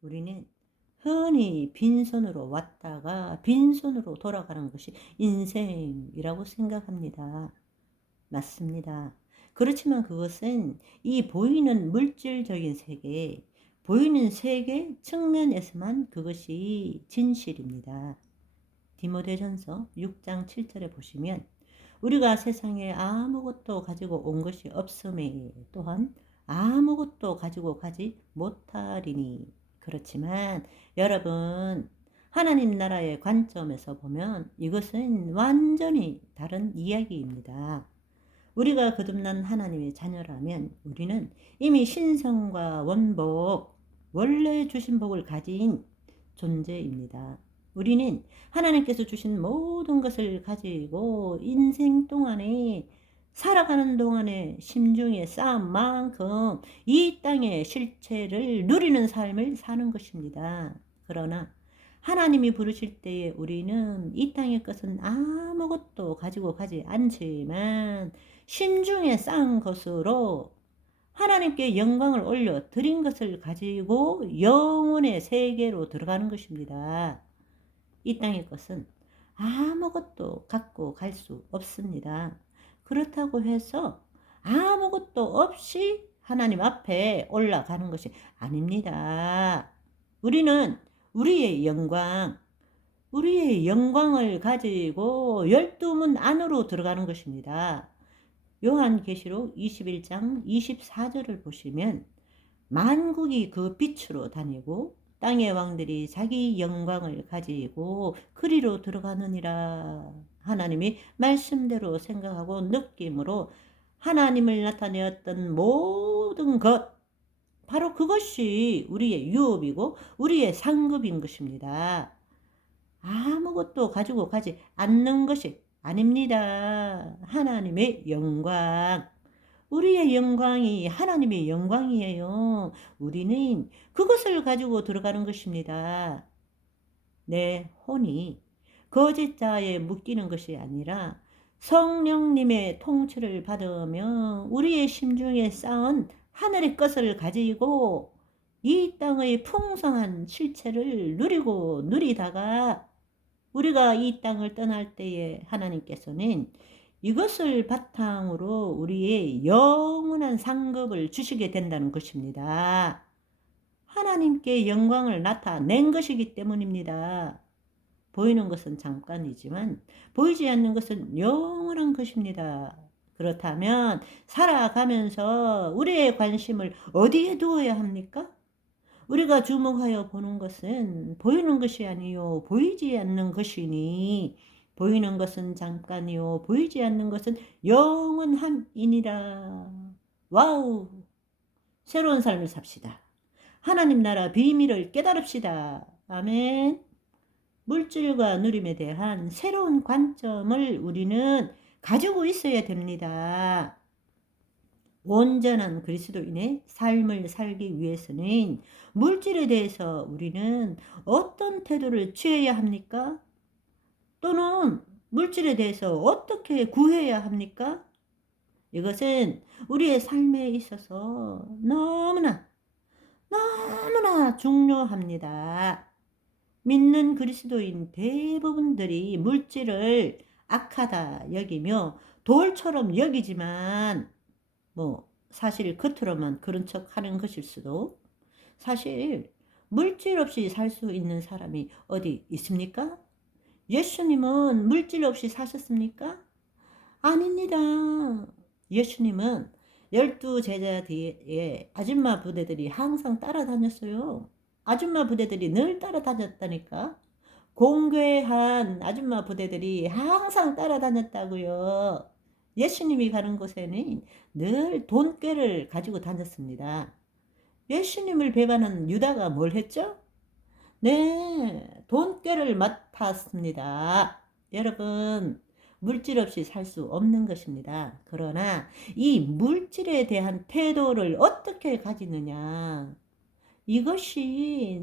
우리는 흔히 빈손으로 왔다가 빈손으로 돌아가는 것이 인생이라고 생각합니다. 맞습니다. 그렇지만 그것은 이 보이는 물질적인 세계, 보이는 세계 측면에서만 그것이 진실입니다. 디모데전서 6장 7절에 보시면 우리가 세상에 아무것도 가지고 온 것이 없음에 또한 아무것도 가지고 가지 못하리니. 그렇지만 여러분, 하나님 나라의 관점에서 보면 이것은 완전히 다른 이야기입니다. 우리가 거듭난 하나님의 자녀라면 우리는 이미 신성과 원복, 원래 주신 복을 가진 존재입니다. 우리는 하나님께서 주신 모든 것을 가지고 인생 동안에 살아가는 동안에 심중에 쌓은 만큼 이 땅의 실체를 누리는 삶을 사는 것입니다. 그러나 하나님이 부르실 때에 우리는 이 땅의 것은 아무것도 가지고 가지 않지만 심중에 쌓은 것으로 하나님께 영광을 올려 드린 것을 가지고 영혼의 세계로 들어가는 것입니다. 이 땅의 것은 아무것도 갖고 갈 수 없습니다. 그렇다고 해서 아무것도 없이 하나님 앞에 올라가는 것이 아닙니다. 우리는 우리의 영광을 가지고 12문 안으로 들어가는 것입니다. 요한계시록 21장 24절을 보시면 만국이 그 빛으로 다니고 땅의 왕들이 자기 영광을 가지고 그리로 들어가느니라. 하나님이 말씀대로 생각하고 느낌으로 하나님을 나타내었던 모든 것, 바로 그것이 우리의 유업이고 우리의 상급인 것입니다. 아무것도 가지고 가지 않는 것이 아닙니다. 하나님의 영광. 우리의 영광이 하나님의 영광이에요. 우리는 그것을 가지고 들어가는 것입니다. 내 혼이 거짓자에 묶이는 것이 아니라 성령님의 통치를 받으며 우리의 심중에 쌓은 하늘의 것을 가지고 이 땅의 풍성한 실체를 누리고 누리다가 우리가 이 땅을 떠날 때에 하나님께서는 이것을 바탕으로 우리의 영원한 상급을 주시게 된다는 것입니다. 하나님께 영광을 나타낸 것이기 때문입니다. 보이는 것은 잠깐이지만 보이지 않는 것은 영원한 것입니다. 그렇다면 살아가면서 우리의 관심을 어디에 두어야 합니까? 우리가 주목하여 보는 것은 보이는 것이 아니요 보이지 않는 것이니 보이는 것은 잠깐이요 보이지 않는 것은 영원함이니라. 와우! 새로운 삶을 삽시다. 하나님 나라 비밀을 깨달읍시다. 아멘. 물질과 누림에 대한 새로운 관점을 우리는 가지고 있어야 됩니다. 온전한 그리스도인의 삶을 살기 위해서는 물질에 대해서 우리는 어떤 태도를 취해야 합니까? 또는 물질에 대해서 어떻게 구해야 합니까? 이것은 우리의 삶에 있어서 너무나 중요합니다. 믿는 그리스도인 대부분들이 물질을 악하다 여기며 돌처럼 여기지만 사실 겉으로만 그런 척 하는 것일 수도, 사실 물질 없이 살 수 있는 사람이 어디 있습니까? 예수님은 물질 없이 사셨습니까? 아닙니다. 예수님은 12제자 뒤에 아줌마 부대들이 항상 따라다녔어요. 아줌마 부대들이 늘 따라다녔다니까. 공괴한 아줌마 부대들이 항상 따라다녔다고요. 예수님이 가는 곳에는 늘 돈꾀를 가지고 다녔습니다. 예수님을 배반한 유다가 뭘 했죠? 네, 돈꾀를 맡았습니다. 여러분, 물질 없이 살 수 없는 것입니다. 그러나 이 물질에 대한 태도를 어떻게 가지느냐, 이것이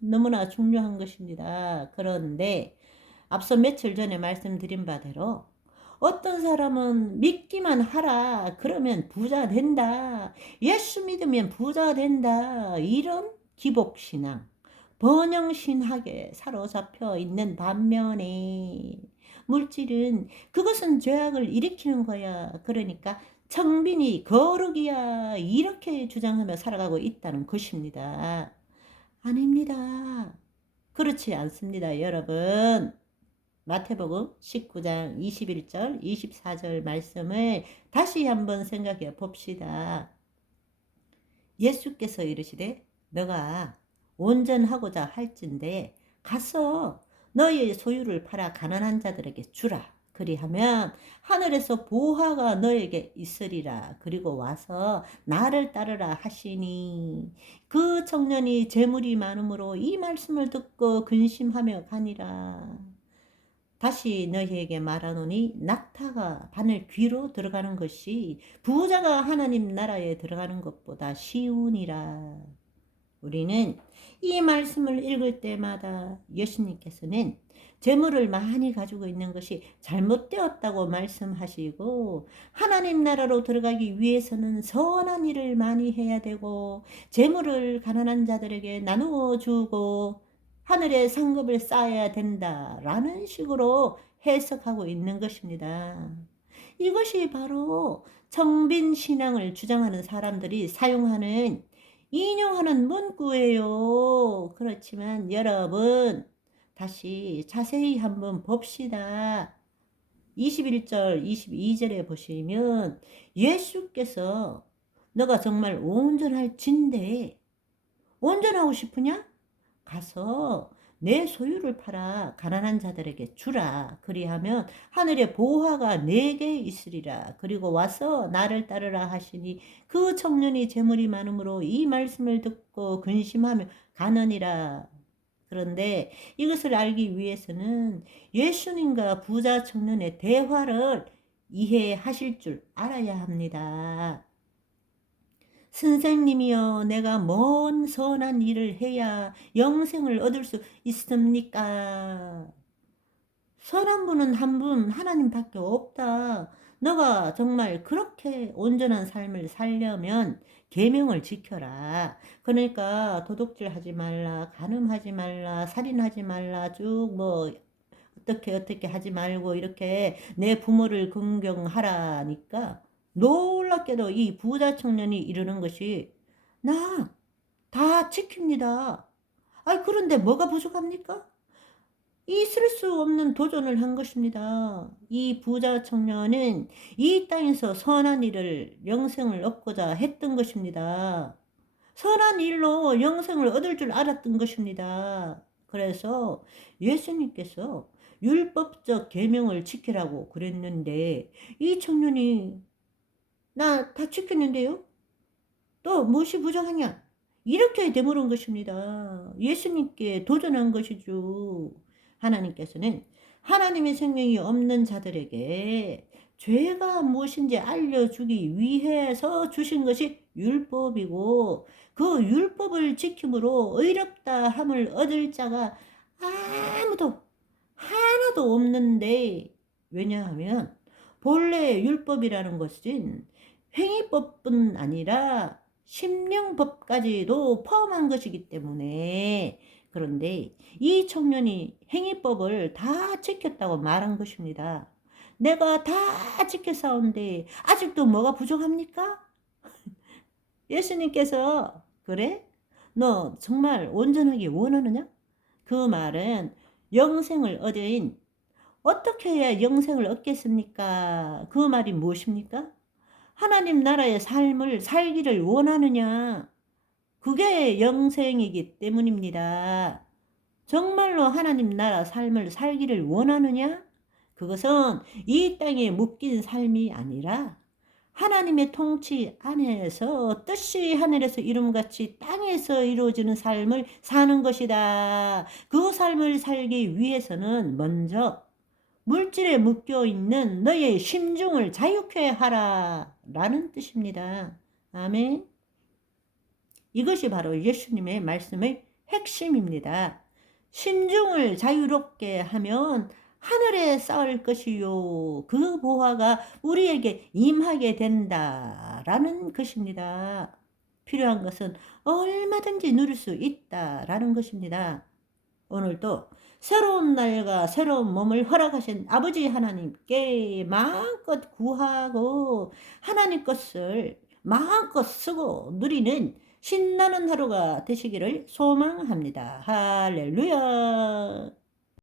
너무나 중요한 것입니다. 그런데 앞서 며칠 전에 말씀드린 바대로 어떤 사람은 믿기만 하라 그러면 부자 된다, 예수 믿으면 부자 된다, 이런 기복신앙, 번영신학에 사로잡혀 있는 반면에 물질은 그것은 죄악을 일으키는 거야. 그러니까 청빈이 거룩이야. 이렇게 주장하며 살아가고 있다는 것입니다. 아닙니다. 그렇지 않습니다, 여러분. 마태복음 19장 21절, 24절 말씀을 다시 한번 생각해 봅시다. 예수께서 이르시되 너가 온전하고자 할진대 가서 너의 소유를 팔아 가난한 자들에게 주라. 그리하면 하늘에서 보화가 너에게 있으리라. 그리고 와서 나를 따르라 하시니 그 청년이 재물이 많으므로 이 말씀을 듣고 근심하며 가니라. 다시 너희에게 말하노니 낙타가 바늘 귀로 들어가는 것이 부자가 하나님 나라에 들어가는 것보다 쉬우니라. 우리는 이 말씀을 읽을 때마다 예수님께서는 재물을 많이 가지고 있는 것이 잘못되었다고 말씀하시고 하나님 나라로 들어가기 위해서는 선한 일을 많이 해야 되고 재물을 가난한 자들에게 나누어 주고 하늘에 상급을 쌓아야 된다라는 식으로 해석하고 있는 것입니다. 이것이 바로 정빈 신앙을 주장하는 사람들이 사용하는 인용하는 문구예요. 그렇지만 여러분 다시 자세히 한번 봅시다. 21절, 22절에 보시면 예수께서 너가 정말 온전할진대 온전하고 싶으냐? 가서 내 소유를 팔아 가난한 자들에게 주라. 그리하면 하늘의 보화가 내게 있으리라. 그리고 와서 나를 따르라 하시니 그 청년이 재물이 많으므로 이 말씀을 듣고 근심하며 가느니라. 그런데 이것을 알기 위해서는 예수님과 부자 청년의 대화를 이해하실 줄 알아야 합니다. 선생님이여, 내가 뭔 선한 일을 해야 영생을 얻을 수 있습니까? 선한 분은 한 분, 하나님밖에 없다. 너가 정말 그렇게 온전한 삶을 살려면 계명을 지켜라. 그러니까 도둑질 하지 말라, 간음하지 말라, 살인하지 말라, 쭉 뭐 어떻게 하지 말고 이렇게 내 부모를 긍경하라니까 놀랍게도 이 부자 청년이 이러는 것이 나 다 지킵니다. 그런데 뭐가 부족합니까? 있을 수 없는 도전을 한 것입니다. 이 부자 청년은 이 땅에서 선한 일을 영생을 얻고자 했던 것입니다. 선한 일로 영생을 얻을 줄 알았던 것입니다. 그래서 예수님께서 율법적 계명을 지키라고 그랬는데 이 청년이 나 다 지켰는데요? 또 무엇이 부족하냐? 이렇게 되물은 것입니다. 예수님께 도전한 것이죠. 하나님께서는 하나님의 생명이 없는 자들에게 죄가 무엇인지 알려주기 위해서 주신 것이 율법이고 그 율법을 지킴으로 의롭다 함을 얻을 자가 아무도 하나도 없는데 왜냐하면 본래 율법이라는 것은 행위법뿐 아니라 심령법까지도 포함한 것이기 때문에 그런데 이 청년이 행위법을 다 지켰다고 말한 것입니다. 내가 다 지켰사온데 아직도 뭐가 부족합니까? 예수님께서 그래? 너 정말 온전하게 원하느냐? 그 말은 영생을 얻으인 어떻게 해야 영생을 얻겠습니까? 그 말이 무엇입니까? 하나님 나라의 삶을 살기를 원하느냐? 그게 영생이기 때문입니다. 정말로 하나님 나라 삶을 살기를 원하느냐? 그것은 이 땅에 묶인 삶이 아니라 하나님의 통치 안에서 뜻이 하늘에서 이름같이 땅에서 이루어지는 삶을 사는 것이다. 그 삶을 살기 위해서는 먼저 물질에 묶여있는 너의 심중을 자유케 하라 라는 뜻입니다. 아멘. 이것이 바로 예수님의 말씀의 핵심입니다. 심중을 자유롭게 하면 하늘에 쌓을 것이요 그 보화가 우리에게 임하게 된다라는 것입니다. 필요한 것은 얼마든지 누릴 수 있다라는 것입니다. 오늘도 새로운 날과 새로운 몸을 허락하신 아버지 하나님께 마음껏 구하고 하나님 것을 마음껏 쓰고 누리는 신나는 하루가 되시기를 소망합니다. 할렐루야.